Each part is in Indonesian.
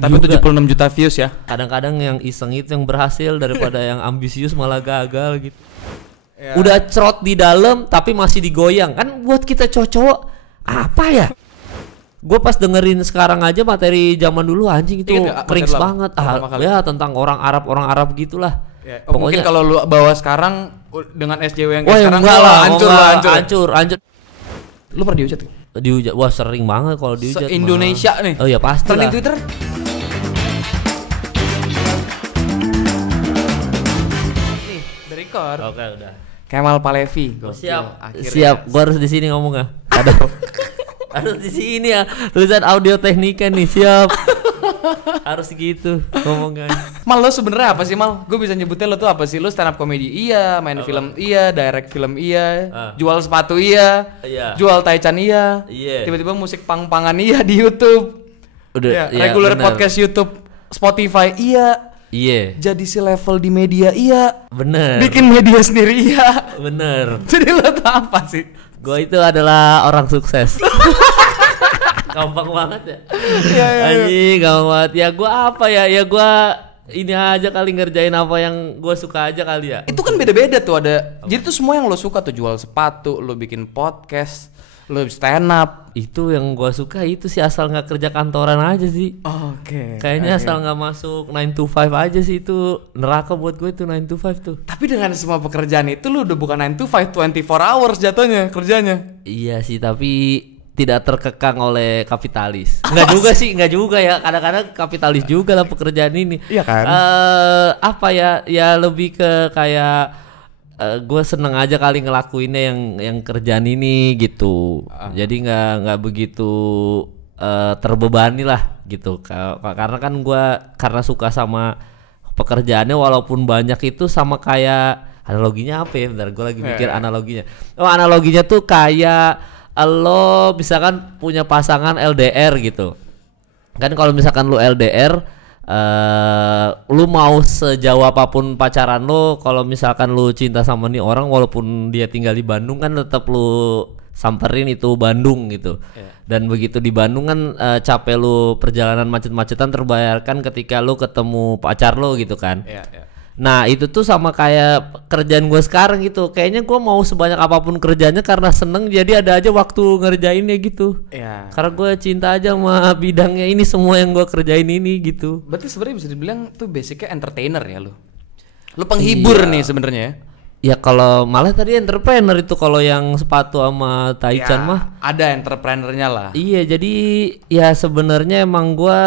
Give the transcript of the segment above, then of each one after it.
Tapi 76 juta views ya. Kadang-kadang yang iseng itu yang berhasil daripada yang ambisius malah gagal gitu. Ya. Udah cerot di dalam tapi masih digoyang. Kan buat kita cowok-cowok apa ya? Gue pas dengerin sekarang aja materi zaman dulu anjing itu cringe banget. Ya tentang orang Arab gitulah. Ya. Pokoknya, mungkin kalau lu bawa sekarang dengan SJW yang kayak sekarang hancur. Lu pernah dihujat? Dihujat, wah sering banget kalau dihujat. Indonesia nih. Oh ya pasti. Trending Twitter. Nih, udah record. Oke, udah. Kemal Palevi. Siap. Gua harus di sini ngomong Aduh. Harus di sini ya. Tulisan audio teknika nih, siap. Harus gitu ngomongnya. Mal, lo sebenarnya apa sih, Mal? Gue bisa nyebutnya lo tuh apa sih? Lo stand up comedy iya, main film iya, direct film iya, jual sepatu iya, jual taichan iya, tiba-tiba musik pang-pangan iya di YouTube. Udah regular podcast YouTube, Spotify iya. Jadi si level di media iya. Bener. Bikin media sendiri iya. Bener. Jadi lo tuh apa sih? Gue itu adalah orang sukses. Gampang banget ya. Anjing, gampang banget. Ya gue apa ya? Ya gue ini aja kali ngerjain apa yang gue suka aja kali ya. Itu kan beda-beda tuh ada. Jadi tuh semua yang lo suka tuh, jual sepatu, lo bikin podcast, lo stand up. Itu yang gue suka itu sih, asal nggak kerja kantoran aja sih. Oke. Kayaknya asal nggak masuk 9 to 5 aja sih, itu neraka buat gue itu 9 to 5 tuh. Tapi dengan semua pekerjaan itu lo udah bukan 9 to 5, 24 hours jatuhnya kerjanya. Iya sih, tapi tidak terkekang oleh kapitalis. Enggak juga ya. Kadang-kadang kapitalis juga lah pekerjaan ini. Iya kan? Apa ya? Ya lebih ke kayak gue seneng aja kali ngelakuinnya yang kerjaan ini gitu. Jadi nggak begitu terbebani lah gitu. Karena kan gue karena suka sama pekerjaannya, walaupun banyak itu sama kayak analoginya apa ya? Bentar, gue lagi mikir analoginya. Analoginya tuh kayak lo misalkan punya pasangan LDR gitu kan. Kalau misalkan lu LDR, lu mau sejauh apapun pacaran lo, kalau misalkan lu cinta sama nih orang walaupun dia tinggal di Bandung, kan tetap lu samperin itu Bandung gitu. Dan begitu di Bandung kan capek lu perjalanan macet-macetan terbayarkan ketika lu ketemu pacar lo gitu kan. Nah itu tuh sama kayak kerjaan gue sekarang gitu. Kayaknya gue mau sebanyak apapun kerjanya karena seneng, jadi ada aja waktu ngerjainnya gitu. Karena gue cinta aja sama bidangnya ini, semua yang gue kerjain ini gitu. Berarti sebenarnya bisa dibilang tuh basicnya entertainer ya lo. Lo penghibur nih sebenarnya. Ya kalau malah tadi entrepreneur itu, kalau yang sepatu sama taichan mah ada entrepreneurnya lah. Iya, jadi ya sebenarnya emang gue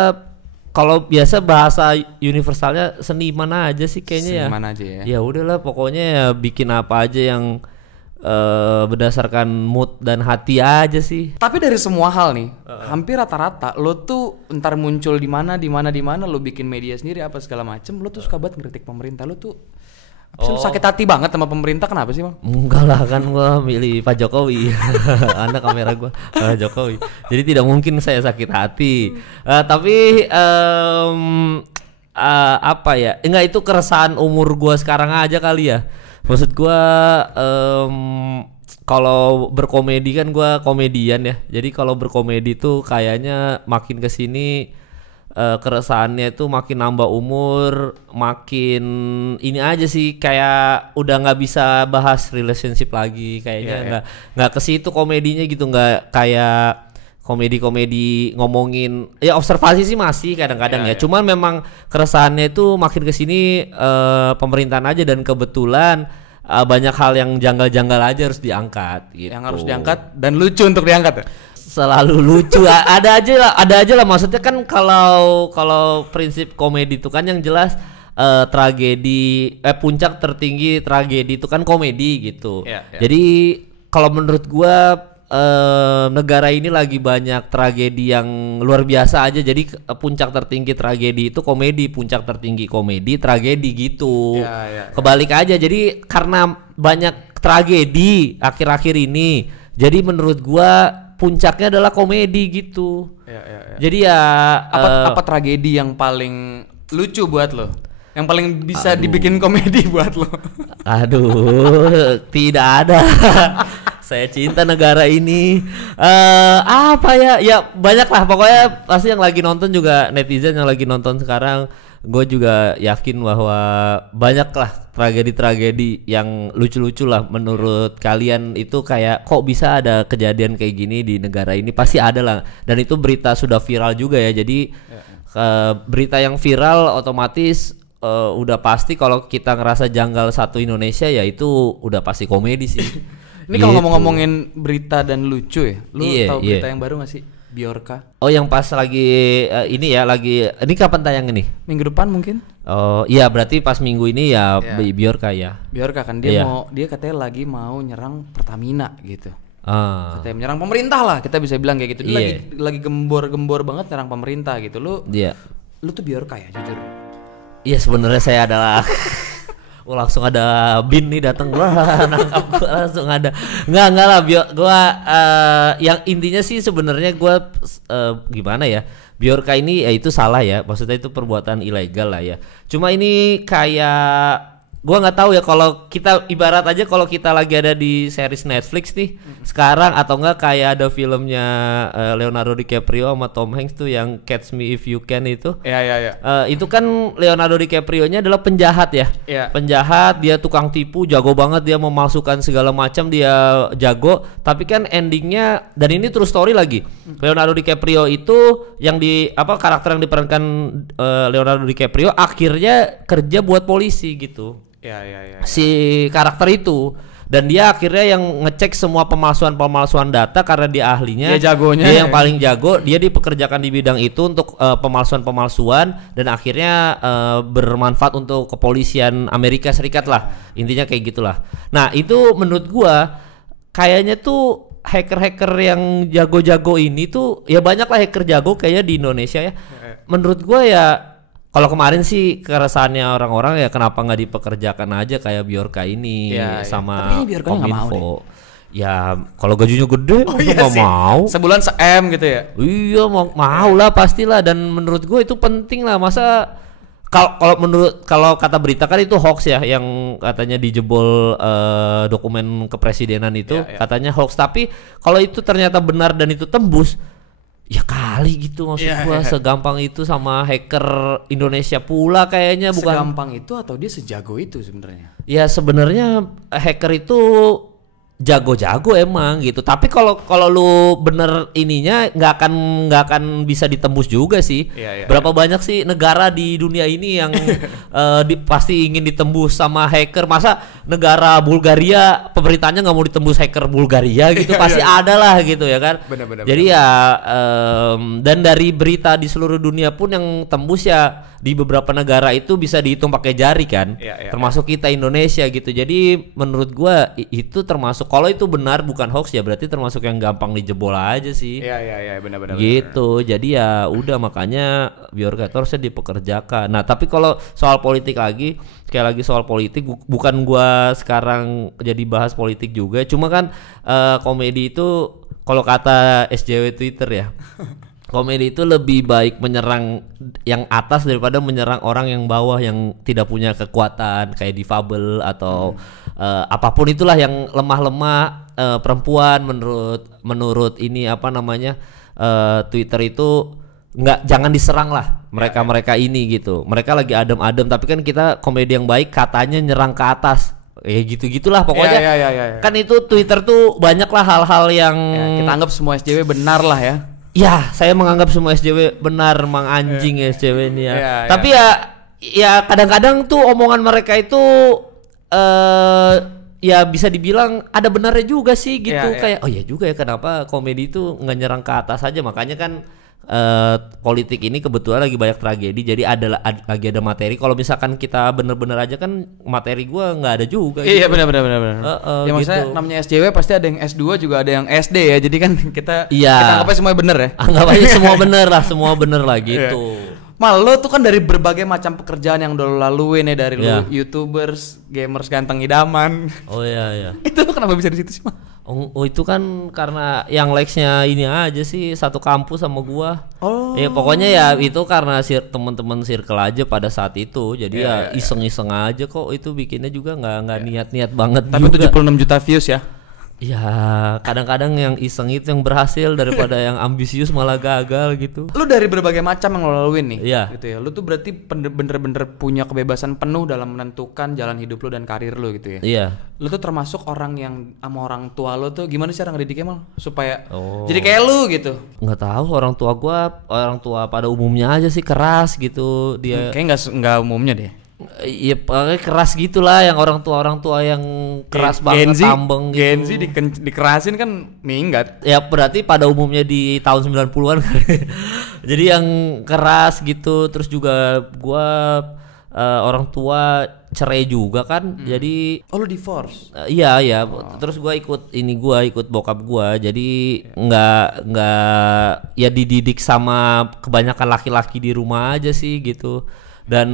kalau biasa bahasa universalnya seniman aja sih kayaknya. Seniman aja ya. Ya udahlah, pokoknya ya bikin apa aja yang berdasarkan mood dan hati aja sih. Tapi dari semua hal nih, hampir rata-rata lo tuh entar muncul di mana lo bikin media sendiri apa segala macem, lo tuh suka banget ngeritik pemerintah. Lo tuh sakit hati banget sama pemerintah, kenapa sih, Bang? Enggak lah, kan gua milih Pak Jokowi. Anda kamera gua Pak Jokowi. Jadi tidak mungkin saya sakit hati. Tapi apa ya? Enggak, itu keresahan umur gua sekarang aja kali ya. Maksud gua kalau berkomedi kan gua komedian ya. Jadi kalau berkomedi tuh kayaknya makin kesini keresahannya itu makin nambah umur, makin ini aja sih, kayak udah nggak bisa bahas relationship lagi kayaknya. Nggak ke situ komedinya gitu, nggak kayak komedi ngomongin ya, observasi sih masih kadang-kadang ya. Cuman memang keresahannya itu makin kesini pemerintahan aja, dan kebetulan banyak hal yang janggal-janggal aja harus diangkat gitu. Yang harus diangkat dan lucu untuk diangkat ya? Selalu lucu. ada aja lah maksudnya kan. Kalau prinsip komedi itu kan yang jelas tragedi puncak tertinggi tragedi itu kan komedi gitu. Jadi kalau menurut gua negara ini lagi banyak tragedi yang luar biasa aja. Jadi puncak tertinggi tragedi itu komedi, puncak tertinggi komedi tragedi gitu. Kebalik aja. Jadi karena banyak tragedi akhir-akhir ini, jadi menurut gua puncaknya adalah komedi gitu. Jadi ya apa tragedi yang paling lucu buat lo? Yang paling bisa dibikin komedi buat lo? Aduh, tidak ada. Saya cinta negara ini. Apa ya? Ya banyak lah pokoknya pasti yang lagi nonton juga netizen yang lagi nonton sekarang. Gue juga yakin bahwa banyak lah tragedi-tragedi yang lucu-lucu lah menurut kalian itu kayak kok bisa ada kejadian kayak gini di negara ini pasti ada lah dan itu berita sudah viral juga ya jadi berita yang viral otomatis udah pasti kalau kita ngerasa janggal satu Indonesia ya itu udah pasti komedi sih. Ini kalau ngomong-ngomongin berita dan lucu ya, lu tahu berita yang baru gak sih? Bjorka. Oh yang pas lagi ini ya lagi ini kapan tayang ini? Minggu depan mungkin. Oh iya berarti pas minggu ini ya Bjorka ya. Bjorka kan dia dia katanya lagi mau nyerang Pertamina gitu. Katanya menyerang pemerintah lah kita bisa bilang kayak gitu. Dia lagi gembor-gembor banget nyerang pemerintah gitu. Lu tuh Bjorka ya jujur. Iya sebenarnya saya adalah langsung ada bin nih datang nangkap gua langsung ada enggak lah gua yang intinya sih sebenarnya gua gimana ya Bjorka ini ya itu salah ya maksudnya itu perbuatan ilegal lah ya cuma ini kayak gua nggak tahu ya kalau kita ibarat aja kalau kita lagi ada di series Netflix nih sekarang atau enggak kayak ada filmnya Leonardo DiCaprio sama Tom Hanks tuh yang Catch Me If You Can itu itu kan Leonardo DiCaprio-nya adalah penjahat ya penjahat dia tukang tipu jago banget dia memalsukan segala macam dia jago tapi kan endingnya dan ini true story lagi Leonardo DiCaprio itu yang karakter yang diperankan Leonardo DiCaprio akhirnya kerja buat polisi gitu. Si karakter itu dan dia akhirnya yang ngecek semua pemalsuan data karena dia ahlinya dia jagonya dia yang paling jago dia dipekerjakan di bidang itu untuk pemalsuan dan akhirnya bermanfaat untuk kepolisian Amerika Serikat lah intinya kayak gitulah. Nah itu menurut gua kayaknya tuh hacker-hacker yang jago-jago ini tuh ya banyak lah hacker jago kayaknya di Indonesia ya menurut gua ya. Kalau kemarin sih keresahannya orang-orang ya kenapa nggak dipekerjakan aja kayak Bjorka ini sama Kominfo. Ya kalau gajinya gede nggak mau. Sebulan se-M gitu ya? Iya mau lah pastilah dan menurut gue itu penting lah masa kalau kata berita kan itu hoax ya yang katanya dijebol dokumen kepresidenan itu katanya hoax tapi kalau itu ternyata benar dan itu tembus. Ya kali gitu maksud gua segampang itu sama hacker Indonesia pula kayaknya bukan segampang itu atau dia sejago itu sebenarnya? Ya sebenarnya hacker itu jago-jago emang gitu. Tapi kalau lu bener ininya nggak akan bisa ditembus juga sih. Berapa banyak sih negara di dunia ini yang pasti ingin ditembus sama hacker. Masa negara Bulgaria pemerintahnya nggak mau ditembus hacker Bulgaria gitu pasti ada lah gitu ya kan. Bener, jadi ya dan dari berita di seluruh dunia pun yang tembus ya di beberapa negara itu bisa dihitung pakai jari kan. Termasuk kita Indonesia gitu. Jadi menurut gua itu termasuk kalau itu benar bukan hoax ya berarti termasuk yang gampang dijebol aja sih. Iya benar. Gitu. Jadi ya udah makanya Bjorka harusnya dipekerjakan. Nah, tapi kalau soal politik lagi, kayak lagi soal politik bukan gua sekarang jadi bahas politik juga, cuma kan komedi itu kalau kata SJW Twitter ya. Komedi itu lebih baik menyerang yang atas daripada menyerang orang yang bawah yang tidak punya kekuatan kayak difabel atau apapun itulah yang lemah-lemah perempuan menurut ini apa namanya Twitter itu jangan diserang lah mereka ini gitu. Mereka lagi adem-adem tapi kan kita komedi yang baik katanya nyerang ke atas. Ya gitu-gitulah pokoknya. Kan itu Twitter tuh banyak lah hal-hal yang kita anggap semua SJW benar lah ya. Ya, saya menganggap semua SJW benar, mang anjing SJW ini ya. Tapi ya kadang-kadang tuh omongan mereka itu ya bisa dibilang ada benarnya juga sih gitu. Kayak oh ya juga ya kenapa komedi itu nggak nyerang ke atas aja. Makanya kan politik ini kebetulan lagi banyak tragedi jadi lagi ada materi. Kalau misalkan kita bener-bener aja kan materi gua nggak ada juga. Iya gitu. benar. Ya maksudnya gitu. Namanya SJW pasti ada yang S2 juga ada yang SD ya. Jadi kan kita anggapnya semua bener ya. Anggap aja semua bener lah gitu. Mal lo tuh kan dari berbagai macam pekerjaan yang udah lo laluin ya dari lo YouTubers, gamers ganteng idaman. Oh iya. Itu lo kenapa bisa di situ sih, Mal? Oh itu kan karena yang likes-nya ini aja sih satu kampus sama gua. Ya pokoknya ya itu karena teman-teman circle aja pada saat itu. Jadi iseng-iseng aja kok itu bikinnya juga nggak niat-niat banget. Tapi juga. 76 juta views ya. Ya kadang-kadang yang iseng itu yang berhasil daripada yang ambisius malah gagal gitu. Lu dari berbagai macam yang lo laluin nih, iya. Gitu ya. Lu tuh berarti bener-bener punya kebebasan penuh dalam menentukan jalan hidup lu dan karir lu gitu ya. Iya. Lu tuh termasuk orang yang sama orang tua lu tuh gimana sih cara ngedidiknya mal supaya jadi kayak lu gitu. Nggak tahu, orang tua pada umumnya aja sih keras gitu dia. Kayak nggak umumnya deh. Iya pakai keras gitulah, yang orang tua yang keras banget, tambeng gitu. Gen Z dikerasin kan minggat. Ya berarti pada umumnya di tahun 90-an jadi yang keras gitu. Terus juga gua orang tua cerai juga kan. Jadi lu divorce. Iya. Terus gua ikut bokap gua. Jadi nggak ya dididik sama kebanyakan laki-laki di rumah aja sih gitu. Dan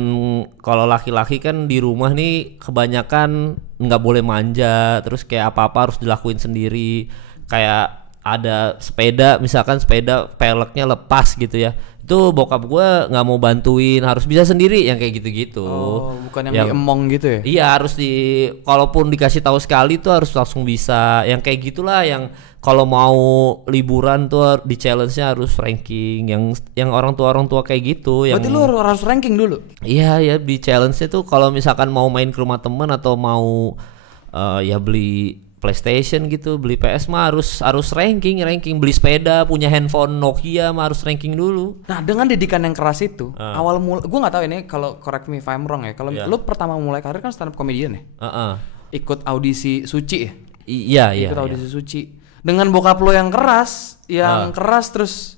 kalau laki-laki kan di rumah nih kebanyakan nggak boleh manja, terus kayak apa-apa harus dilakuin sendiri. Kayak ada sepeda, misalkan sepeda peleknya lepas gitu ya, itu bokap gue nggak mau bantuin, harus bisa sendiri, yang kayak gitu-gitu. Bukan yang diemong gitu ya? Iya, harus kalaupun dikasih tahu sekali tuh harus langsung bisa, yang kayak gitulah. Yang kalau mau liburan tuh di challenge-nya harus ranking, yang orang tua kayak gitu. Berarti lu harus ranking dulu? Iya, di challenge-nya tuh kalau misalkan mau main ke rumah temen atau mau ya beli PlayStation gitu, beli PS mah harus ranking, beli sepeda, punya handphone Nokia mah harus ranking dulu. Nah, dengan didikan yang keras itu, awal mulai gue nggak tahu ini, kalau correct me if I'm wrong ya. Kalau lu pertama mulai karir kan stand up comedian ya? Ikut audisi Suci ya? Iya. Ikut audisi Suci. Dengan bokap lo yang keras, terus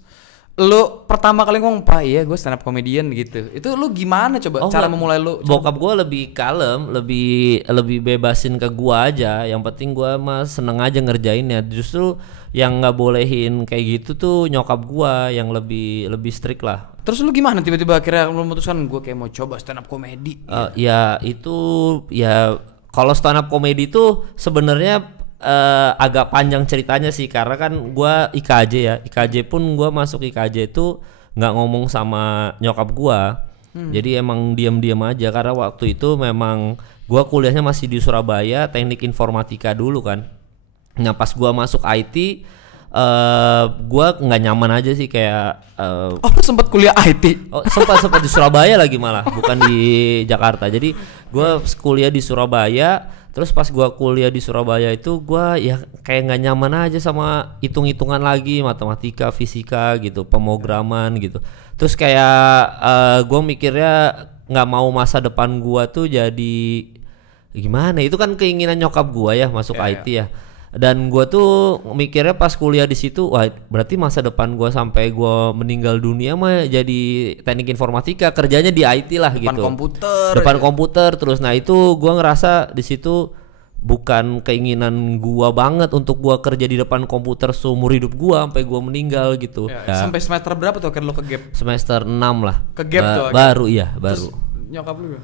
lu pertama kali ngomong, "Pak, iya gue stand up comedian" gitu. Itu lu gimana coba cara memulai lu? Bokap gue lebih kalem, lebih bebasin ke gua aja. Yang penting gua mah seneng aja ngerjainnya. Justru yang nggak bolehin kayak gitu tuh nyokap gua, yang lebih strict lah. Terus lu gimana tiba-tiba akhirnya lu memutuskan gue kayak mau coba stand up comedy? Ya itu ya, kalau stand up comedy tuh sebenarnya agak panjang ceritanya sih, karena kan gua IKJ pun gua masuk IKJ itu nggak ngomong sama nyokap gua. Jadi emang diam-diam aja, karena waktu itu memang gua kuliahnya masih di Surabaya, teknik informatika dulu kan. Nah pas gua masuk IT, gua nggak nyaman aja sih kayak lu sempat kuliah IT? Sempat di Surabaya lagi, malah bukan di Jakarta. Jadi gua kuliah di Surabaya. Terus pas gua kuliah di Surabaya itu gua ya kayak nggak nyaman aja sama hitung-hitungan lagi, matematika, fisika gitu, pemrograman gitu. Terus kayak gua mikirnya nggak mau masa depan gua tuh jadi gimana? Itu kan keinginan nyokap gua ya masuk IT ya. Dan gue tuh mikirnya pas kuliah di situ, wah berarti masa depan gue sampai gue meninggal dunia mah jadi teknik informatika, kerjanya di IT lah depan gitu. Depan komputer terus. Nah itu gue ngerasa di situ bukan keinginan gue banget untuk gue kerja di depan komputer seumur hidup gue sampai gue meninggal gitu. Ya. Sampai semester berapa tuh akhirnya lo ke gap? Semester 6 lah. Ke gap tuh? Baru. Terus nyokap lu?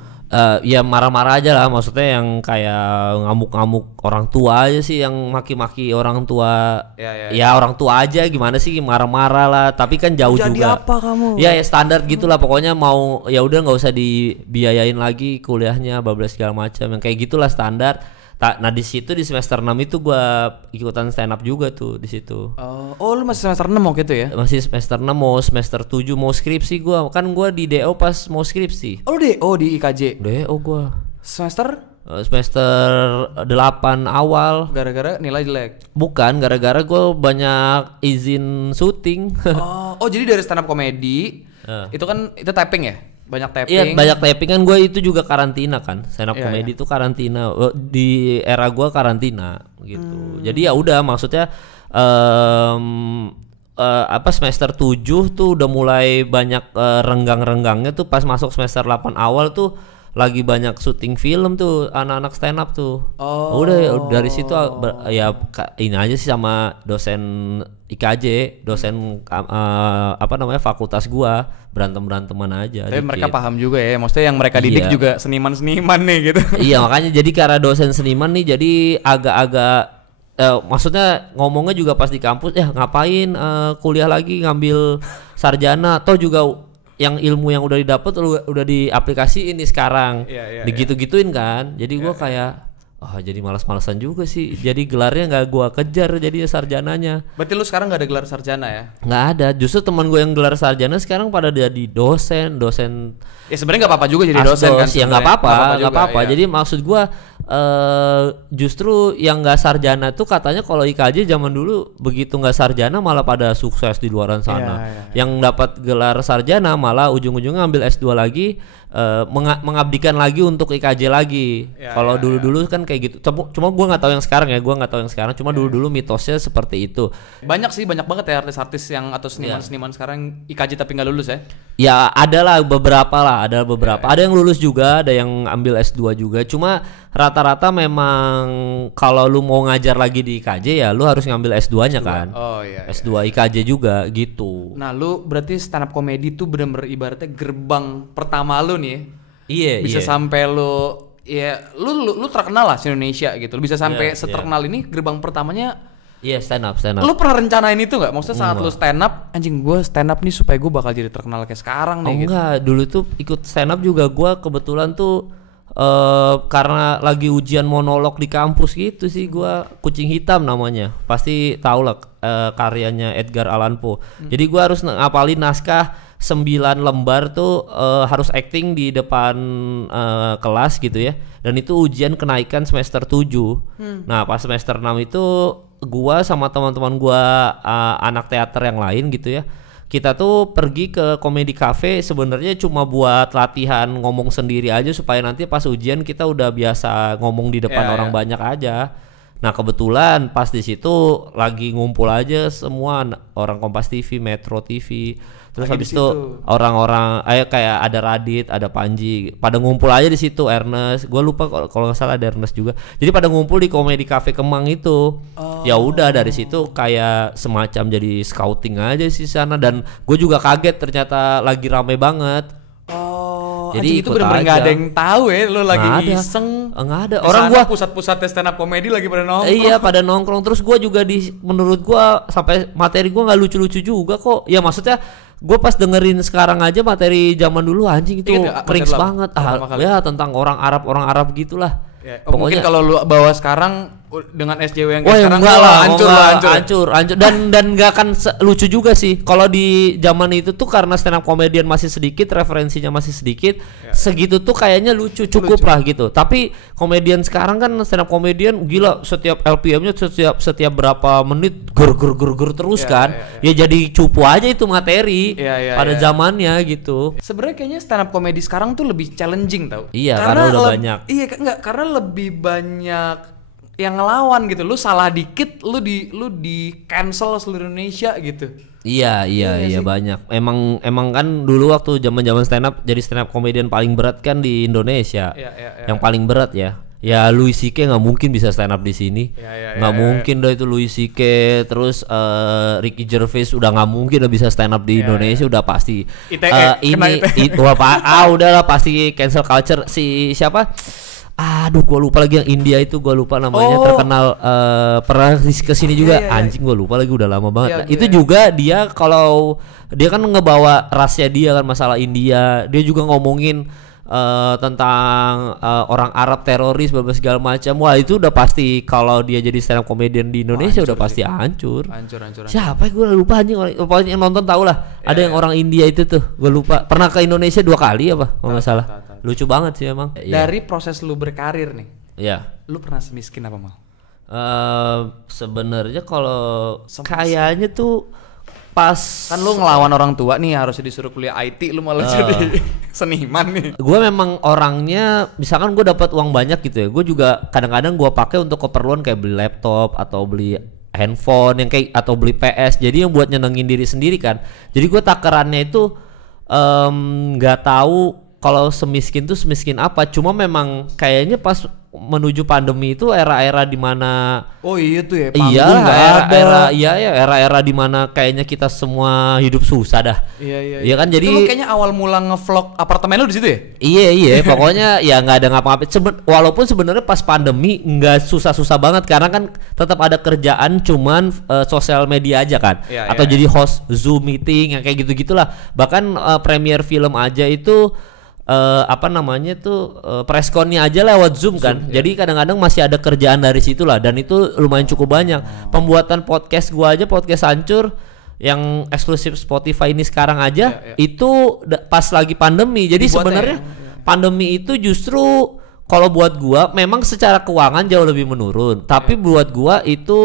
Ya marah-marah aja lah, maksudnya yang kayak ngamuk-ngamuk orang tua aja sih, yang maki-maki orang tua. Ya orang tua aja, gimana sih, marah-marah lah. Tapi kan jauh jadi juga. Jadi apa kamu? Ya standar gitulah, pokoknya mau ya udah nggak usah dibiayain lagi kuliahnya, bablas segala macam, yang kayak gitulah standar. Nah di situ di semester 6 itu gua ikutan stand up juga tuh di situ. Lu masih semester 6 waktu itu ya? Masih semester 6, mau semester 7 mau skripsi gua. Kan gua di DO pas mau skripsi. Lu DO di IKJ? DO gua. Semester 8 awal. Gara-gara nilai jelek? Bukan, gara-gara gua banyak izin syuting. Jadi dari stand up comedy itu kan itu typing ya? Banyak tapping. Iya, banyak tapping kan. Gue itu juga karantina kan. Stand up comedy itu karantina. Di era gue karantina gitu. Jadi ya udah, maksudnya semester 7 tuh udah mulai banyak renggang-renggangnya tuh pas masuk semester 8 awal tuh lagi banyak syuting film tuh anak-anak stand up tuh. Udah dari situ ya ini aja sih sama dosen IKJ, dosen fakultas gua, berantem-beranteman aja. Tapi mereka paham juga ya, maksudnya yang mereka didik juga seniman-seniman nih gitu. Iya, makanya jadi karena dosen seniman nih jadi agak maksudnya ngomongnya juga pas di kampus, ngapain kuliah lagi ngambil sarjana, toh juga yang ilmu yang udah didapat udah diaplikasiin nih sekarang. Digitu-gituin kan. Jadi gua kayak Jadi malas-malasan juga sih. Jadi gelarnya nggak gua kejar jadinya sarjananya. Berarti lu sekarang nggak ada gelar sarjana ya? Nggak ada. Justru teman gue yang gelar sarjana sekarang pada jadi dosen. Ya sebenarnya nggak apa-apa juga jadi dosen kan? Ya nggak apa-apa. Ya. Jadi maksud gua justru yang nggak sarjana tuh katanya kalau IKJ zaman dulu begitu nggak sarjana malah pada sukses di luaran sana. Yang dapat gelar sarjana malah ujung-ujungnya ambil S2 lagi, mengabdikan lagi untuk IKJ lagi. Kalau dulu-dulu kan kayak gitu. Cuma gua nggak tahu yang sekarang ya. Cuma dulu-dulu mitosnya seperti itu. Banyak banget ya artis-artis yang atau seniman-seniman sekarang IKJ tapi nggak lulus ya? Ya ada beberapa. Ada yang lulus juga, ada yang ambil S2 juga. Cuma rata-rata memang kalau lu mau ngajar lagi di IKJ ya lu harus ngambil S2-nya kan. S2 IKJ juga gitu. Nah, lu berarti stand up comedy tuh bener-bener ibaratnya gerbang pertama lu nih. Bisa sampai lu lu terkenal lah di Indonesia gitu. Lu bisa sampai seterkenal ini gerbang pertamanya. Stand up. Lu pernah rencanain itu nggak? Maksudnya saat lu stand up, anjing gue stand up nih supaya gue bakal jadi terkenal kayak sekarang nih. Gitu. Enggak, dulu tuh ikut stand up juga gue kebetulan tuh karena lagi ujian monolog di kampus gitu sih. Gue Kucing Hitam namanya, pasti tau lah karyanya Edgar Allan Poe. Jadi gue harus ngapalin naskah 9 lembar tuh, harus acting di depan kelas gitu ya. Dan itu ujian kenaikan semester 7. Nah pas semester 6 itu gua sama teman-teman gua anak teater yang lain gitu ya, kita tuh pergi ke komedi cafe sebenarnya cuma buat latihan ngomong sendiri aja supaya nanti pas ujian kita udah biasa ngomong di depan orang banyak aja. Nah kebetulan pas di situ lagi ngumpul aja semua orang Kompas TV, Metro TV. Terus habis itu orang-orang kayak ada Radit, ada Panji, pada ngumpul aja di situ. Ernest, gue lupa kalau nggak salah ada Ernest juga. Jadi pada ngumpul di komedi cafe Kemang itu. Ya udah dari situ kayak semacam jadi scouting aja sih sana, dan gue juga kaget ternyata lagi rame banget. Jadi itu benar-benar nggak ada yang tahu ya lo lagi iseng. Nggak ada. Orang gua pusat-pusat stand up comedy lagi pada nongkrong. Iya pada nongkrong. Terus gua juga menurut gua sampai materi gua nggak lucu-lucu juga kok. Ya maksudnya gua pas dengerin sekarang aja materi zaman dulu anjing itu cringe banget. Ya tentang orang Arab gitulah. Mungkin kalau lu bawa sekarang dengan SJW yang sekarang hancur dan nggak akan lucu juga sih. Kalau di zaman itu tuh karena stand up comedian masih sedikit, referensinya masih sedikit, segitu tuh kayaknya lucu lah gitu. Tapi komedian sekarang kan stand up comedian gila, setiap LPM-nya setiap berapa menit ger terus kan. Ya jadi cupu aja itu materi pada zamannya gitu. Sebenarnya kayaknya stand up comedy sekarang tuh lebih challenging tau. Iya, karena udah banyak. Iya enggak, karena lebih banyak yang ngelawan gitu. Lu salah dikit lu di cancel seluruh Indonesia gitu. Iya banyak. Emang kan dulu waktu zaman stand up, jadi stand up comedian paling berat kan di Indonesia. Yang paling berat ya. Ya Louis CK nggak mungkin bisa stand up di sini. Nggak mungkin dah itu Louis CK. Terus Ricky Gervais udah nggak mungkin udah bisa stand up di Indonesia, udah pasti. Udahlah pasti cancel culture. Si siapa? Aduh gue lupa lagi yang India itu, gue lupa namanya, terkenal pernah kesini juga. Anjing gue lupa lagi, udah lama banget. Itu juga dia, kalau dia kan ngebawa rasnya dia kan, masalah India. Dia juga ngomongin tentang orang Arab teroris segala macam. Wah itu udah pasti kalau dia jadi stand up comedian di Indonesia udah pasti hancur. Siapa gue lupa anjing, pokoknya yang nonton tau lah. Ada yang orang India itu tuh, gue lupa. Pernah ke Indonesia 2 kali apa kalau nggak salah. Lucu banget sih emang. Dari proses lu berkarir nih, lu pernah semiskin apa Mal? Sebenarnya kalau kayaknya tuh pas kan lu ngelawan orang tua nih, harusnya disuruh kuliah IT, lu malah jadi seniman nih. Gue memang orangnya, misalkan gue dapat uang banyak gitu ya, gue juga kadang-kadang gue pakai untuk keperluan kayak beli laptop atau beli handphone yang kayak, atau beli PS. Jadi yang buat nyenengin diri sendiri kan. Jadi gue takarannya itu nggak tahu kalau semiskin tuh semiskin apa. Cuma memang kayaknya pas menuju pandemi itu era-era di mana tuh ya, panggung nggak ada. Era-era di mana kayaknya kita semua hidup susah dah. Iya kan, jadi itu lu kayaknya awal mula ngevlog apartemen lu di situ ya? Iya pokoknya ya nggak ada ngapa-ngapain. Walaupun sebenarnya pas pandemi nggak susah-susah banget karena kan tetap ada kerjaan, cuman sosial media aja kan, atau jadi host Zoom meeting yang kayak gitu-gitulah. Bahkan premier film aja itu apa namanya tuh pressconnya aja lewat Zoom kan. Jadi kadang-kadang masih ada kerjaan dari situ lah, dan itu lumayan cukup banyak. Pembuatan podcast gua aja, podcast Hancur yang eksklusif Spotify ini sekarang aja itu pas lagi pandemi. Jadi sebenarnya pandemi itu justru kalau buat gua memang secara keuangan jauh lebih menurun, tapi buat gua itu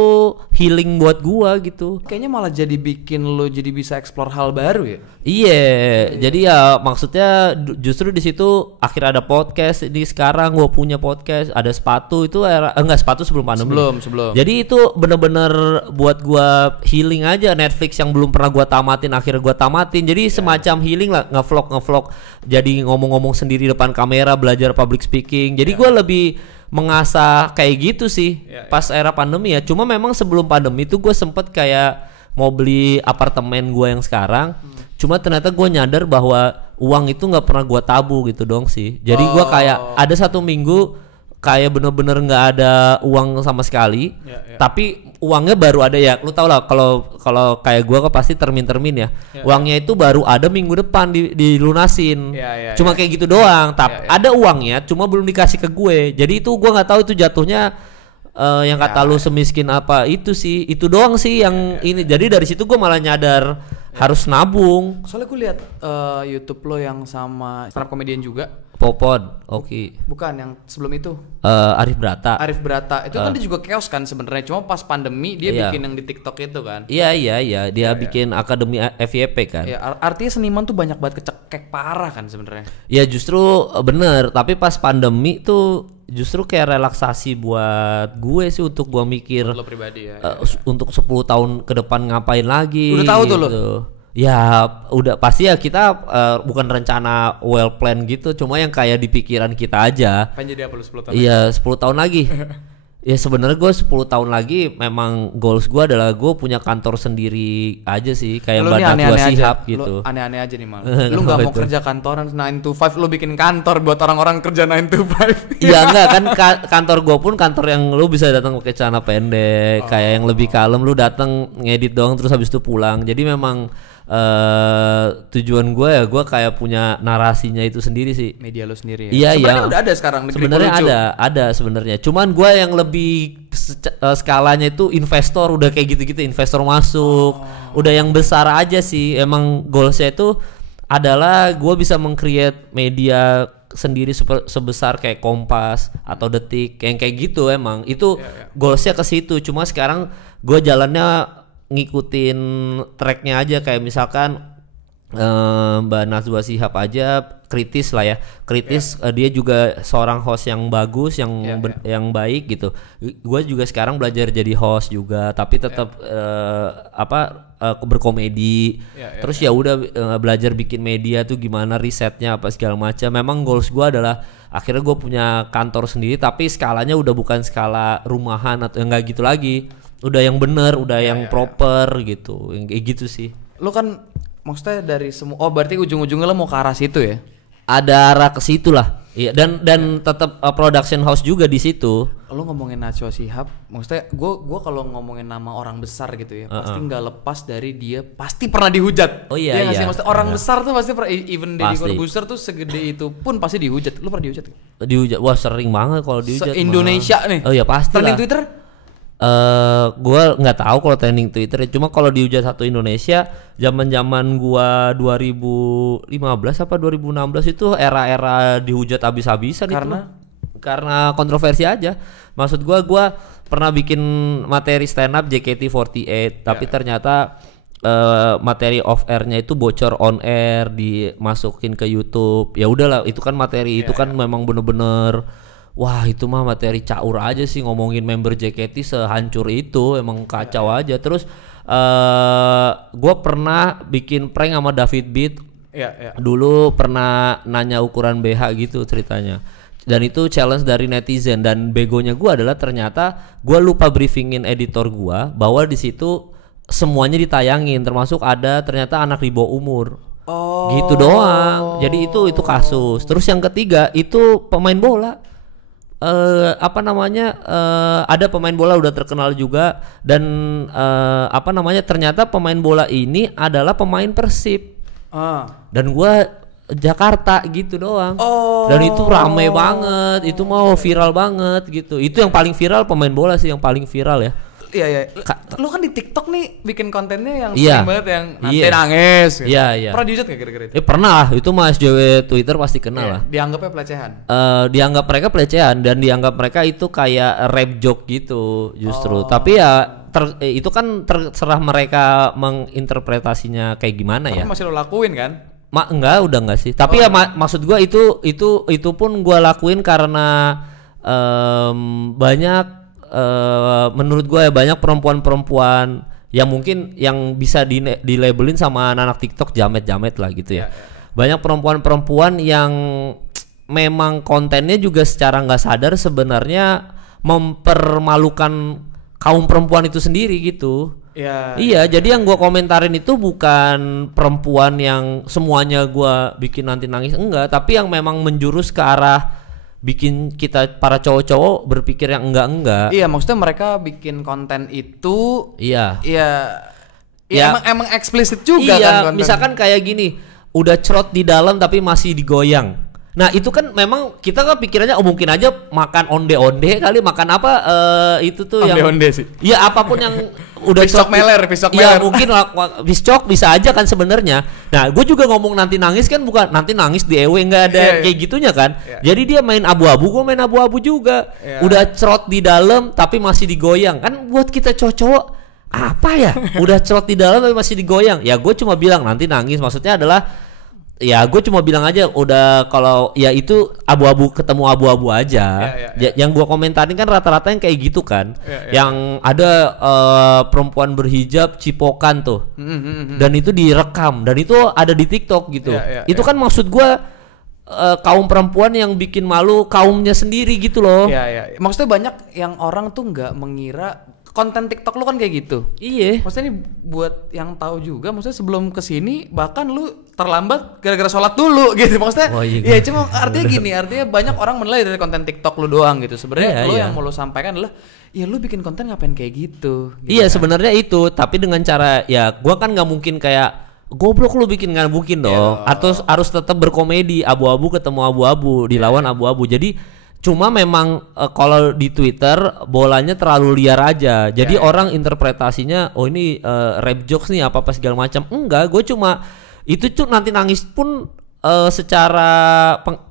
healing buat gua gitu. Kayaknya malah jadi bikin lo jadi bisa explore hal baru ya. Iya, jadi ya maksudnya justru di situ akhirnya ada podcast. Ini sekarang gua punya podcast, ada sepatu itu enggak, sepatu sebelum pandemi. Sebelum. Jadi itu bener-bener buat gua healing aja. Netflix yang belum pernah gua tamatin akhirnya gua tamatin. Jadi semacam healing lah, ngevlog. Jadi ngomong-ngomong sendiri depan kamera, belajar public speaking. Jadi gue lebih mengasah kayak gitu sih pas era pandemi ya. Cuma memang sebelum pandemi itu gue sempet kayak mau beli apartemen gue yang sekarang. Cuma ternyata gue nyadar bahwa uang itu nggak pernah gue tabu gitu dong sih. Jadi gue kayak ada 1 minggu kayak bener-bener nggak ada uang sama sekali. Tapi uangnya baru ada ya. Lu tau lah kalau kayak gue pasti termin ya. Uangnya itu baru ada minggu depan dilunasin. Cuma kayak gitu doang. Tapi ada uangnya, cuma belum dikasih ke gue. Jadi itu gue nggak tahu itu jatuhnya yang kata lu semiskin apa itu sih. Itu doang sih yang ini. Jadi dari situ gue malah nyadar harus nabung. Soalnya gue lihat YouTube lo yang sama stand up comedian juga. Popon, oke. Bukan yang sebelum itu. Arif Brata. Itu kan dia juga chaos kan sebenarnya. Cuma pas pandemi dia bikin yang di TikTok itu kan. Iya. Dia bikin Akademi FYP kan. Iya, artinya seniman tuh banyak banget kecekek parah kan sebenarnya. Ya justru bener. Tapi pas pandemi tuh justru kayak relaksasi buat gue sih, untuk gue mikir. Lo pribadi ya. Untuk 10 tahun ke depan ngapain lagi. Udah tahu tuh lo. Ya udah pasti ya kita bukan rencana well plan gitu, cuma yang kayak di pikiran kita aja. Pengen jadi apa lu 10 tahun? Iya 10 tahun lagi. Ya sebenarnya gue 10 tahun lagi memang goals gue adalah gue punya kantor sendiri aja sih, kayak Mbak Najwa Shihab gitu. Lu aneh-aneh aja nih Mal. Lu gak mau kerja kantoran 9 to 5, lu bikin kantor buat orang-orang kerja 9 to 5. Iya enggak kan kantor gue pun kantor yang lu bisa datang pakai celana pendek, kayak yang lebih kalem, lu datang ngedit doang terus habis itu pulang. Jadi memang tujuan gue ya gue kayak punya narasinya itu sendiri sih, media lo sendiri ya. Sebenarnya udah ada sekarang sebenarnya ada sebenarnya, cuman gue yang lebih skalanya itu investor, udah kayak gitu-gitu, investor masuk udah yang besar aja sih. Emang goalsnya itu adalah gue bisa meng-create media sendiri sebesar kayak Kompas atau Detik yang kayak gitu. Emang itu goalsnya ke situ. Cuma sekarang gue jalannya ngikutin tracknya aja, kayak misalkan Mbak Najwa Shihab aja kritis lah ya, dia juga seorang host yang bagus, yang baik gitu. Gue juga sekarang belajar jadi host juga, tapi tetap berkomedi. Terus ya udah belajar bikin media tuh gimana, risetnya apa segala macam. Memang goals gue adalah akhirnya gue punya kantor sendiri, tapi skalanya udah bukan skala rumahan atau enggak gitu lagi. Udah yang bener, udah yang proper gitu, yang kayak gitu sih. Lo kan maksudnya dari semua, berarti ujung-ujungnya lo mau ke arah situ ya? Ada arah ke situ lah. Iya, dan tetap production house juga di situ. Lo ngomongin Najwa Shihab, maksudnya gue kalau ngomongin nama orang besar gitu ya, pasti nggak lepas dari dia pasti pernah dihujat. Oh iya. Sih? Maksudnya orang besar tuh pasti pernah, even Deddy Corbuzier tuh segede itu pun pasti dihujat. Lo pernah dihujat? Dihujat, wah sering banget kalau dihujat. Indonesia nih. Oh iya pasti lah. Trending Twitter? Gue nggak tahu kalau trending Twitter, cuma kalau dihujat satu Indonesia zaman gue 2015 apa 2016 itu era-era dihujat habis-habisan. Karena kontroversi aja. Maksud gue pernah bikin materi stand up JKT48, tapi ternyata materi off airnya itu bocor on air, dimasukin ke YouTube. Ya udahlah, itu kan materi itu kan memang bener-bener, wah itu mah materi caur aja sih, ngomongin member JKT sehancur itu, emang kacau aja. Terus gue pernah bikin prank sama David Beat. Dulu pernah nanya ukuran BH gitu ceritanya. Dan itu challenge dari netizen, dan begonya gue adalah ternyata gue lupa briefingin editor gue bahwa di situ semuanya ditayangin, termasuk ada ternyata anak di bawah umur. Gitu doang. Jadi itu kasus. Terus yang ketiga itu pemain bola. Ada pemain bola udah terkenal juga, dan ternyata pemain bola ini adalah pemain Persib. Dan gue Jakarta gitu doang. Oh. Dan itu rame banget, itu mau viral banget gitu. Itu yang paling viral pemain bola sih yang paling viral ya. Iya. Lu kan di TikTok nih bikin kontennya yang Iya. sering banget yang nanti nangis gitu. Iya. Pernah diujat gak kira-kira itu? Pernah, itu Mas SJW Twitter pasti kenal lah. Dianggapnya pelecehan. Dianggap mereka pelecehan dan dianggap mereka itu kayak rap joke gitu justru. Tapi ya itu kan terserah mereka menginterpretasinya kayak gimana ya. Tapi masih lo lakuin kan? Udah enggak sih. Tapi ya maksud gua itu pun gua lakuin karena banyak menurut gue ya banyak perempuan-perempuan yang mungkin yang bisa dilabelin sama anak TikTok jamet-jamet lah gitu ya. Banyak perempuan-perempuan yang memang kontennya juga secara nggak sadar sebenarnya mempermalukan kaum perempuan itu sendiri gitu. Iya, jadi yang gue komentarin itu bukan perempuan yang semuanya gue bikin nanti nangis, enggak, tapi yang memang menjurus ke arah bikin kita para cowok-cowok berpikir yang enggak. Iya, maksudnya mereka bikin konten itu emang eksplisit juga kan konten. Misalkan kayak gini, udah cerot di dalam tapi masih digoyang. Nah, itu kan memang kita kan pikirannya mungkin aja makan onde-onde kali, makan apa itu tuh onde-onde sih. Iya, apapun yang udah pisok meler. Iya, mungkin pisok bisa aja kan sebenarnya. Nah, gue juga ngomong nanti nangis kan bukan nanti nangis di EW, nggak ada kayak gitunya kan. Jadi dia main abu-abu, gue main abu-abu juga. Udah cerot di dalam tapi masih digoyang. Kan buat kita cowok apa ya? Udah cerot di dalam tapi masih digoyang. Ya gue cuma bilang nanti nangis, maksudnya adalah ya gue cuma bilang aja udah kalau ya itu abu-abu ketemu abu-abu aja. Yang gue komentarin kan rata-rata yang kayak gitu kan. Yang ada perempuan berhijab cipokan tuh. Dan itu direkam dan itu ada di TikTok gitu. Itu kan maksud gue kaum perempuan yang bikin malu kaumnya sendiri gitu loh. Maksudnya banyak yang orang tuh nggak mengira konten TikTok lu kan kayak gitu. Iya. Maksudnya ini buat yang tahu juga, maksudnya sebelum kesini bahkan lu terlambat gara-gara sholat dulu gitu. Maksudnya ya cuma artinya gini, artinya banyak orang menilai dari konten TikTok lu doang gitu. Sebenarnya yang mau lu sampaikan adalah ya lu bikin konten ngapain kayak gitu. Iya kan? Sebenarnya itu, tapi dengan cara ya gua kan nggak mungkin kayak goblok lu bikin, nggak mungkin dong. Atau harus tetap berkomedi, abu-abu ketemu abu-abu, dilawan abu-abu. Jadi cuma memang kalau di Twitter bolanya terlalu liar aja. Jadi orang interpretasinya oh ini rap jokes nih apa segala macam. Enggak, gue cuma itu tuh nanti nangis pun secara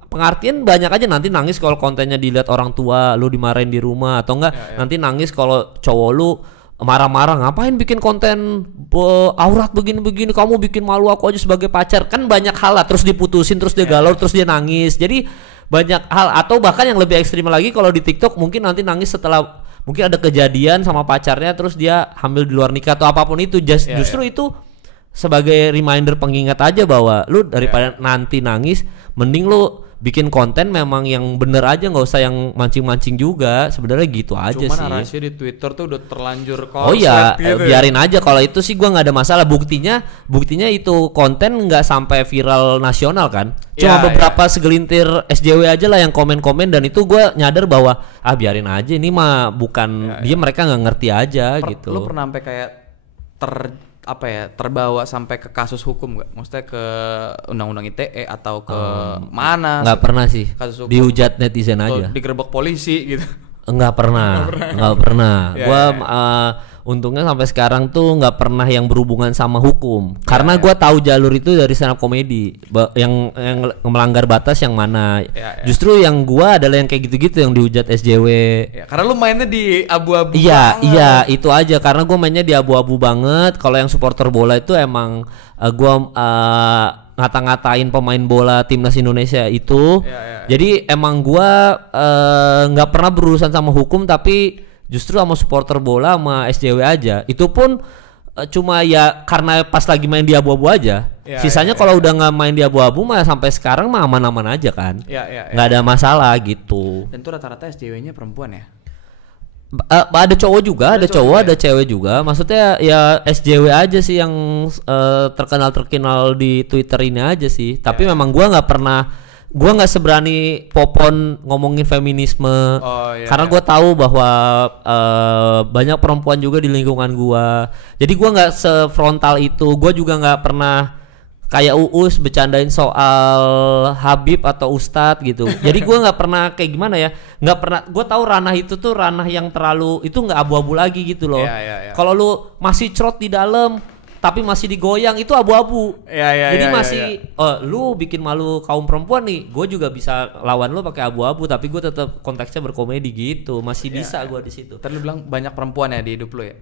pengertian banyak aja. Nanti nangis kalau kontennya dilihat orang tua, lu dimarahin di rumah atau enggak. Nanti nangis kalau cowok lu marah-marah, ngapain bikin konten aurat begini-begini, kamu bikin malu aku aja sebagai pacar. Kan banyak hal lah, terus diputusin, terus dia galau, terus dia nangis. Jadi banyak hal, atau bahkan yang lebih ekstrim lagi kalau di TikTok mungkin nanti nangis setelah mungkin ada kejadian sama pacarnya terus dia hamil di luar nikah atau apapun itu. Justru itu sebagai reminder, pengingat aja bahwa lu daripada nanti nangis mending lu bikin konten memang yang bener aja, nggak usah yang mancing-mancing juga. Sebenarnya gitu aja sih. Cuman narasi di Twitter tuh udah terlanjur Oh iya, gitu biarin aja kalau itu sih gua nggak ada masalah. Buktinya itu konten nggak sampai viral nasional kan. Cuma beberapa segelintir SJW aja lah yang komen-komen, dan itu gua nyadar bahwa biarin aja, ini mah bukan dia, mereka nggak ngerti aja gitu. Lu pernah sampai kayak terbawa sampai ke kasus hukum nggak? Maksudnya ke undang-undang ITE atau ke mana? Nggak pernah sih. Dihujat netizen aja. Digerebek polisi gitu. Nggak pernah. Gua untungnya sampai sekarang tuh nggak pernah yang berhubungan sama hukum. Karena gua tahu jalur itu dari stand up comedy. Yang melanggar batas yang mana. Justru yang gua adalah yang kayak gitu-gitu, yang dihujat SJW. Karena lu mainnya di abu-abu. Iya, itu aja. Karena gua mainnya di abu-abu banget. Kalau yang supporter bola itu emang gua ngata-ngatain pemain bola timnas Indonesia itu. Jadi emang gua nggak pernah berurusan sama hukum, tapi justru sama supporter bola sama SJW aja. Itu pun cuma ya karena pas lagi main di abu-abu aja. Sisanya kalau udah nggak main di abu-abu mah sampai sekarang mah aman-aman aja kan. Nggak ada masalah gitu. Dan itu rata-rata SJW-nya perempuan ya? Ada cowok juga, ada cowok, ada cewek juga. Maksudnya ya SJW aja sih yang terkenal di Twitter ini aja sih. Tapi memang gua nggak seberani Popon ngomongin feminisme. Karena gua tahu bahwa banyak perempuan juga di lingkungan gua. Jadi gua nggak sefrontal itu. Gua juga nggak pernah kayak Uus bercandain soal Habib atau Ustadz gitu. Jadi gue nggak pernah kayak gimana ya, nggak pernah. Gue tahu ranah itu tuh ranah yang terlalu itu nggak abu-abu lagi gitu loh. Kalau lu masih crot di dalam tapi masih digoyang itu abu-abu. Jadi masih lu bikin malu kaum perempuan nih, gue juga bisa lawan lu pakai abu-abu tapi gue tetap konteksnya berkomedi gitu. Masih bisa gue di situ. Tadi lu bilang banyak perempuan ya di hidup lu ya?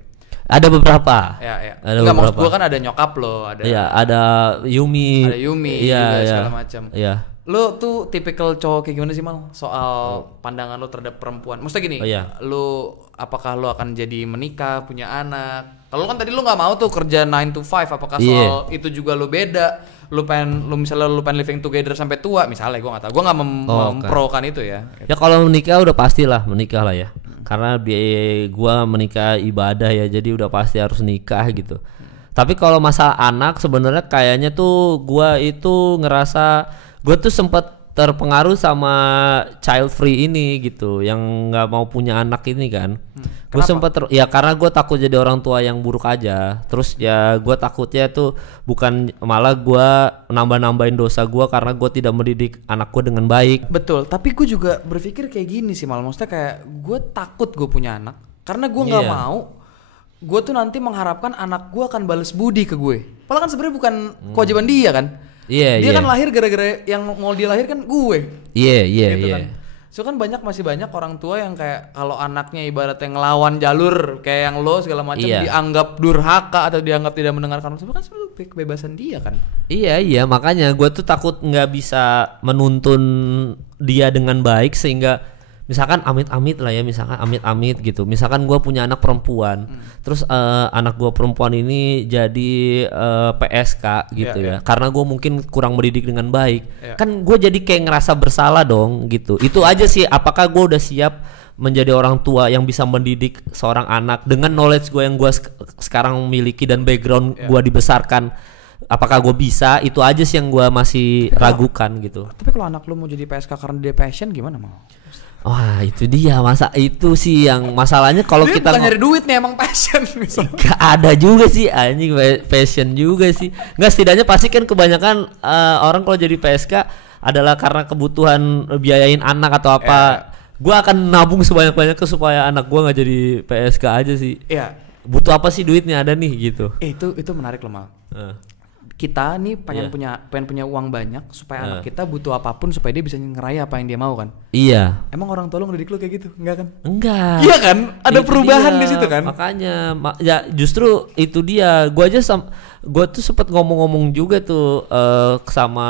Ada beberapa. Ada enggak, maksud gue kan ada nyokap lo, ada. Iya, ada Yumi. Ada Yumi juga segala macam. Iya. Lu tuh tipikal cowok kayak gimana sih, Mal? Soal pandangan lu terhadap perempuan. Maksudnya gini, lu apakah lu akan jadi menikah, punya anak? Kalau kan tadi lu nggak mau tuh kerja 9 to 5, apakah soal itu juga lu beda? Lu misalnya living together sampai tua, misalnya gue nggak tahu. Gue nggak memprokan itu ya. Ya kalau menikah udah pastilah menikah lah ya. Karena gue menikah ibadah ya, jadi udah pasti harus nikah gitu. Tapi kalau masalah anak sebenarnya kayaknya tuh gue itu ngerasa gue tuh sempet terpengaruh sama child free ini gitu, yang nggak mau punya anak ini kan. Gue sempet ya karena gue takut jadi orang tua yang buruk aja. Terus ya gue takutnya tuh bukan malah gue nambah-nambahin dosa gue karena gue tidak mendidik anak gue dengan baik. Betul, tapi gue juga berpikir kayak gini sih, Mal. Maksudnya kayak gue takut gue punya anak karena gue nggak mau gue tuh nanti mengharapkan anak gue akan balas budi ke gue. Padahal kan sebenarnya bukan kewajiban dia kan. Dia kan lahir gara-gara yang mau dia lahir kan gue. Gitu kan. So kan masih banyak orang tua yang kayak kalau anaknya ibaratnya ngelawan jalur kayak yang lo segala macam dianggap durhaka atau dianggap tidak mendengarkan. Kan sebenarnya kebebasan dia kan. Iya, makanya gue tuh takut nggak bisa menuntun dia dengan baik sehingga misalkan amit-amit lah ya, misalkan amit-amit gitu. Misalkan gue punya anak perempuan, terus anak gue perempuan ini jadi PSK gitu ya. Karena gue mungkin kurang mendidik dengan baik. Kan gue jadi kayak ngerasa bersalah dong gitu. Itu aja sih, apakah gue udah siap menjadi orang tua yang bisa mendidik seorang anak dengan knowledge gue yang gue sekarang miliki dan background gue dibesarkan. Apakah gue bisa? Itu aja sih yang gue masih ragukan gitu. Tapi kalau anak lu mau jadi PSK karena dia passion gimana, Mal? Wah itu dia itu sih yang masalahnya kalau kita bukan nyari duit nih, emang passion. Gak ada juga sih anjing, passion juga sih. Nggak, setidaknya pasti kan kebanyakan orang kalau jadi PSK adalah karena kebutuhan biayain anak atau apa. Gue akan nabung sebanyak-banyaknya supaya anak gue nggak jadi PSK aja sih. Butuh apa sih duitnya ada nih gitu. Itu menarik loh, Mal. Kita nih pengen punya uang banyak supaya anak kita butuh apapun supaya dia bisa ngeraya apa yang dia mau kan. Iya. Emang orang tua lu ngedidik lu kayak gitu? Enggak kan? Enggak. Iya kan? Ada itu perubahan dia. Di situ kan? Makanya ya justru itu dia. Gue tuh sempet ngomong-ngomong juga tuh sama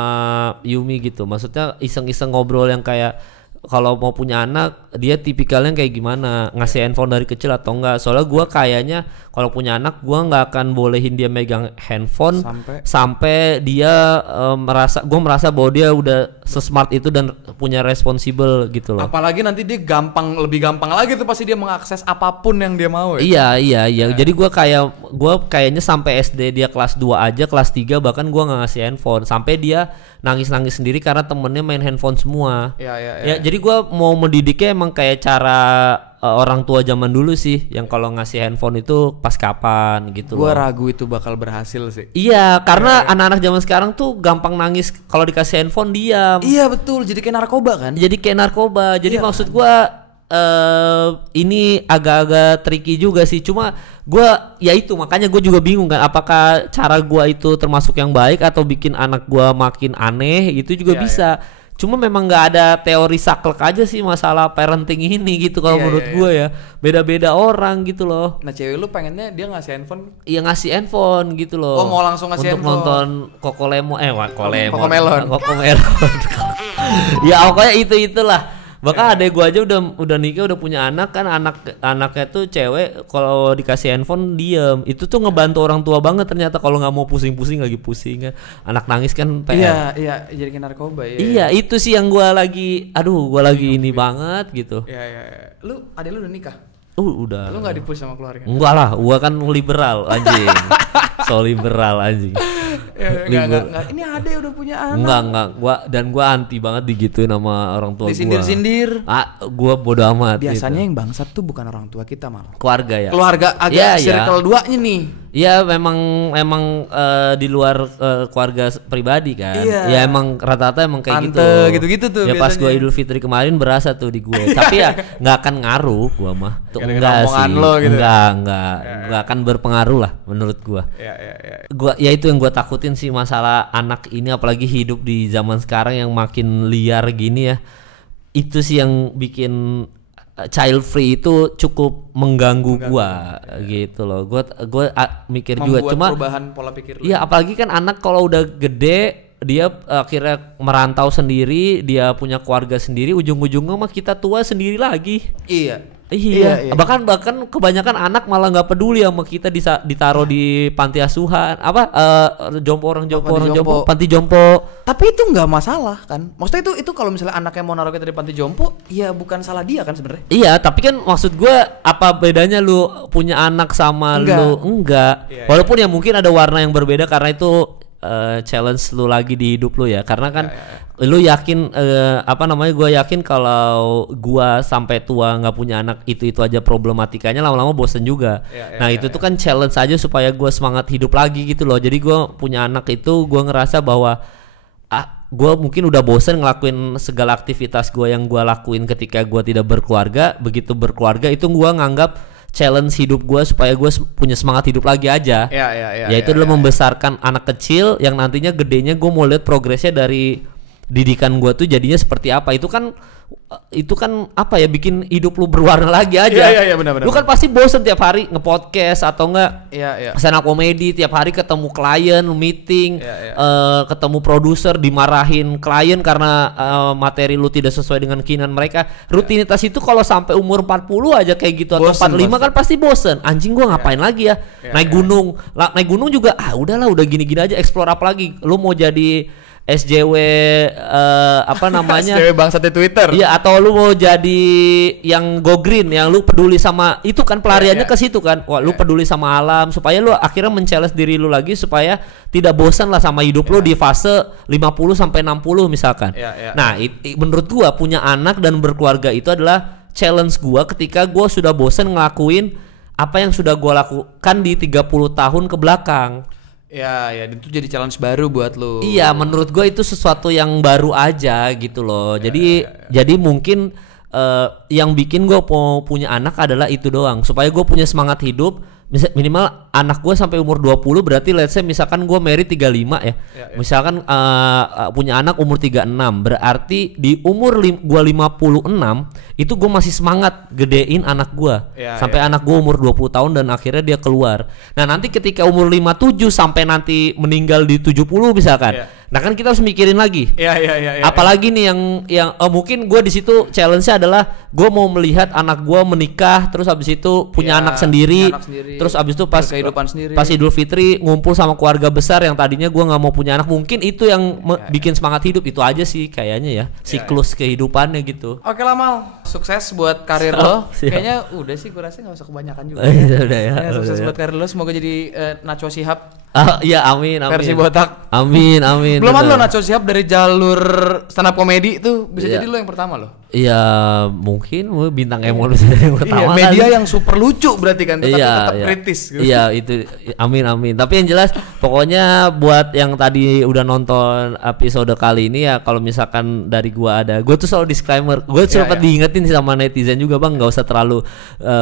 Yumi gitu. Maksudnya iseng-iseng ngobrol yang kayak kalau mau punya anak dia tipikalnya kayak gimana, ngasih handphone dari kecil atau enggak. Soalnya gue kayaknya kalau punya anak gue nggak akan bolehin dia megang handphone sampai dia merasa bahwa dia udah sesmart itu dan punya responsible gitu loh. Apalagi nanti dia lebih gampang lagi tuh pasti dia mengakses apapun yang dia mau ya. Iya. Jadi gue kayaknya sampai SD dia kelas 2 aja, kelas 3 bahkan gue nggak ngasih handphone sampai dia nangis sendiri karena temennya main handphone semua. Ya, jadi gue mau mendidiknya emang kayak cara orang tua zaman dulu sih, yang kalau ngasih handphone itu pas kapan gitu. Gue ragu itu bakal berhasil sih. Iya, karena anak-anak zaman sekarang tuh gampang nangis kalau dikasih handphone diam. Iya betul, jadi kayak narkoba kan? Jadi maksud gue ini agak-agak tricky juga sih. Cuma gue ya itu makanya gue juga bingung kan, apakah cara gue itu termasuk yang baik atau bikin anak gue makin aneh, itu juga bisa. Cuma memang nggak ada teori saklek aja sih masalah parenting ini gitu kalau menurut gue ya. Beda-beda orang gitu loh. Nah cewek lu pengennya dia ngasih handphone? Iya ngasih handphone gitu loh. Oh mau langsung ngasih untuk handphone? Untuk nonton Cocomelon. Ya pokoknya itulah. Bahkan adek gue aja udah nikah, udah punya anak kan, anaknya tuh cewek, kalau dikasih handphone diem. Itu tuh ngebantu orang tua banget ternyata, kalau nggak mau pusing-pusing lagi pusing kan, anak nangis kan PR. Iya jadi kayak narkoba ya. Iya itu sih yang gue lagi ini banget gitu. Iya. Lu adek lu udah nikah? Udah. Lu nggak dipush sama keluarga? Enggak lah, gua kan liberal anjing. So liberal anjing. Enggak. Ini ade udah punya anak. Enggak. Gua anti banget digituin sama orang tua gua. Disindir-sindir. Gua bodo amat. Biasanya gitu. Yang bangsat tuh bukan orang tua kita, Mal. Keluarga ya. Keluarga agak circle 2-nya nih. Iya memang di luar keluarga pribadi kan. Ya emang rata-rata emang kayak tante gitu tuh. Ya pas gue Idul Fitri kemarin berasa tuh di gue. Tapi ya nggak akan ngaruh gue mah. Tuh enggak sih. Gitu. Enggak akan berpengaruh lah menurut gue. Gua ya itu yang gue takutin sih, masalah anak ini apalagi hidup di zaman sekarang yang makin liar gini ya. Itu sih yang bikin child free itu cukup mengganggu gua gitu loh. Gua mikir membuat juga cuma perubahan pola pikir. Iya, apalagi kan anak kalau udah gede dia akhirnya merantau sendiri, dia punya keluarga sendiri, ujung-ujungnya mah kita tua sendiri lagi. Iya. Bahkan kebanyakan anak malah nggak peduli sama kita, ditaruh di panti asuhan panti jompo. Tapi itu nggak masalah kan? Maksudnya itu kalau misalnya anaknya mau naruh kita di panti jompo, ya bukan salah dia kan sebenarnya. Iya, tapi kan maksud gue apa bedanya lu punya anak sama lu enggak? Walaupun ya mungkin ada warna yang berbeda karena itu challenge lu lagi di hidup lu ya, karena kan lu yakin gue yakin kalau gua sampai tua nggak punya anak itu aja problematikanya, lama-lama bosen juga. Itu tuh kan challenge aja supaya gua semangat hidup lagi gitu loh. Jadi gua punya anak itu gua ngerasa bahwa gue mungkin udah bosen ngelakuin segala aktivitas gue yang gue lakuin ketika gue tidak berkeluarga. Begitu berkeluarga itu gue nganggap challenge hidup gue supaya gue punya semangat hidup lagi aja. Itu adalah membesarkan anak kecil yang nantinya gedenya gue mau lihat progresnya dari didikan gue tuh jadinya seperti apa. Itu kan apa ya, bikin hidup lu berwarna lagi aja. Benar. Lu kan pasti bosen tiap hari nge-podcast atau enggak stand up comedy, tiap hari ketemu klien, meeting, ketemu produser, dimarahin klien karena materi lu tidak sesuai dengan keinginan mereka. Rutinitas itu kalau sampai umur 40 aja kayak gitu atau 45 kan pasti bosen. Anjing gua ngapain lagi ya? Naik gunung juga udahlah, udah gini-gini aja, explore apa lagi? Lu mau jadi SJW SJW bangsat di Twitter. Iya, atau lu mau jadi yang go green, yang lu peduli sama itu kan, pelariannya ke situ kan. Wah, lu peduli sama alam supaya lu akhirnya men-challenge diri lu lagi supaya tidak bosan lah sama hidup lu di fase 50 sampai 60 misalkan. Menurut gua punya anak dan berkeluarga itu adalah challenge gua ketika gua sudah bosan ngelakuin apa yang sudah gua lakukan di 30 tahun ke belakang. Ya itu jadi challenge baru buat lo. Iya, menurut gue itu sesuatu yang baru aja gitu loh. Jadi mungkin yang bikin gue punya anak adalah itu doang, supaya gue punya semangat hidup. Minimal anak gue sampai umur 20, berarti let's say misalkan gue married 35 ya. Misalkan punya anak umur 36, berarti di umur gue 56 itu gue masih semangat gedein anak gue sampai anak gue umur 20 tahun dan akhirnya dia keluar. Nah, nanti ketika umur 57 sampai nanti meninggal di 70 misalkan. Nah, kan kita harus mikirin lagi. Apalagi nih yang mungkin gue di situ challenge-nya adalah gue mau melihat anak gue menikah, terus habis itu punya anak sendiri. Terus abis itu pas Idul Fitri ngumpul sama keluarga besar yang tadinya gue nggak mau punya anak, mungkin itu yang bikin semangat hidup. Itu aja sih kayaknya ya, siklus kehidupannya gitu. Oke lah Mal, sukses buat karir lo. Kayaknya udah sih, gue rasa nggak usah kebanyakan juga. Sukses buat karir lo, semoga jadi Nacho Shihab. Iya, amin. Versi botak. Amin. Belum lo Nacho Shihab dari jalur stand up comedy itu bisa jadi lo yang pertama lo. Iya, mungkin bintang Emon yang pertama. Media yang super lucu berarti kan, tetap kritis gitu. Iya, itu amin. Tapi yang jelas pokoknya buat yang tadi udah nonton episode kali ini ya, kalau misalkan dari gua tuh selalu disclaimer. Gua sempat diingetin sama netizen juga, Bang, enggak usah terlalu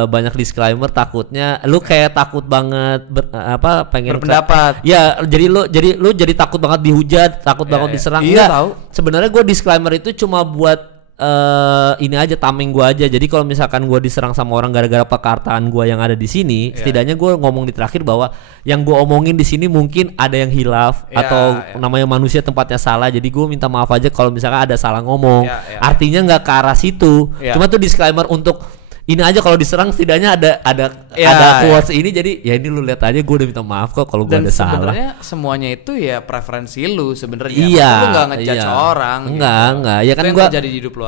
banyak disclaimer, takutnya lu kayak takut banget pengen berpendapat. Ya, jadi lu jadi takut banget dihujat, takut banget diserang. Enggak. Sebenarnya gua disclaimer itu cuma buat ini aja, tameng gue aja. Jadi kalau misalkan gue diserang sama orang gara-gara perkataan gue yang ada di sini, setidaknya gue ngomong di terakhir bahwa yang gue omongin di sini mungkin ada yang hilaf atau namanya manusia tempatnya salah. Jadi gue minta maaf aja kalau misalkan ada salah ngomong. Artinya nggak ke arah situ. Cuma tuh disclaimer untuk ini aja, kalau diserang setidaknya ada quotes ini, jadi ya ini lu lihat aja, gue udah minta maaf kok kalau gue ada salah. Dan sebenarnya semuanya itu ya preferensi lu sebenarnya. Lu nggak ngejudge orang. Enggak. Ya kan gue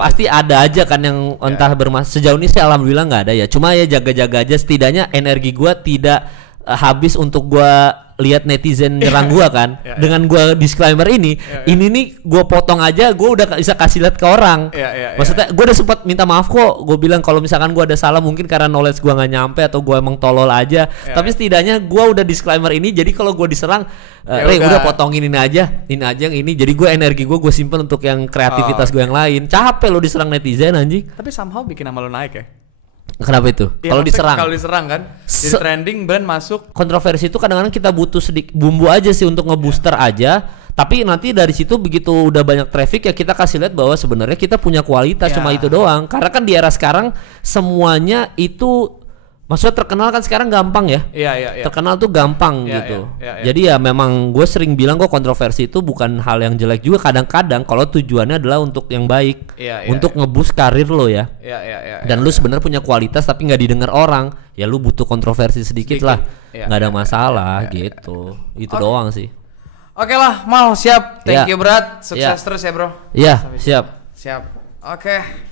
pasti ada aja kan yang entah sejauh ini sih alhamdulillah nggak ada ya. Cuma ya jaga-jaga aja, setidaknya energi gue tidak habis untuk gue lihat netizen nyerang gua kan. Dengan gua disclaimer ini nih gua potong aja, gua udah bisa kasih lihat ke orang. Maksudnya gua udah sempat minta maaf kok. Gua bilang kalau misalkan gua ada salah mungkin karena knowledge gua nggak nyampe atau gua emang tolol aja. Tapi setidaknya gua udah disclaimer ini, jadi kalau gua diserang, udah potongin ini aja yang ini. Jadi gua energi gua simpen untuk yang kreativitas gua yang lain. Capek lo diserang netizen anjing. Tapi somehow bikin nama lo naik ya. Kenapa itu? Ya, kalau diserang kan, jadi trending, brand masuk. Kontroversi itu kadang-kadang kita butuh sedikit bumbu aja sih untuk ngebooster aja. Tapi nanti dari situ begitu udah banyak traffic ya kita kasih lihat bahwa sebenarnya kita punya kualitas, cuma itu doang. Karena kan di era sekarang semuanya itu, maksudnya terkenal kan sekarang gampang ya. Iya. Terkenal tuh gampang gitu. Jadi ya memang gue sering bilang kok kontroversi itu bukan hal yang jelek juga kadang-kadang kalau tujuannya adalah untuk yang baik, untuk ngeboost karir lo ya. Dan lu sebenarnya punya kualitas tapi nggak didengar orang, ya lu butuh kontroversi sedikit lah, nggak ada masalah gitu. Itu doang sih. Oke lah, Mal, siap. Thank you berat. Sukses terus ya bro. Iya, siap. Oke.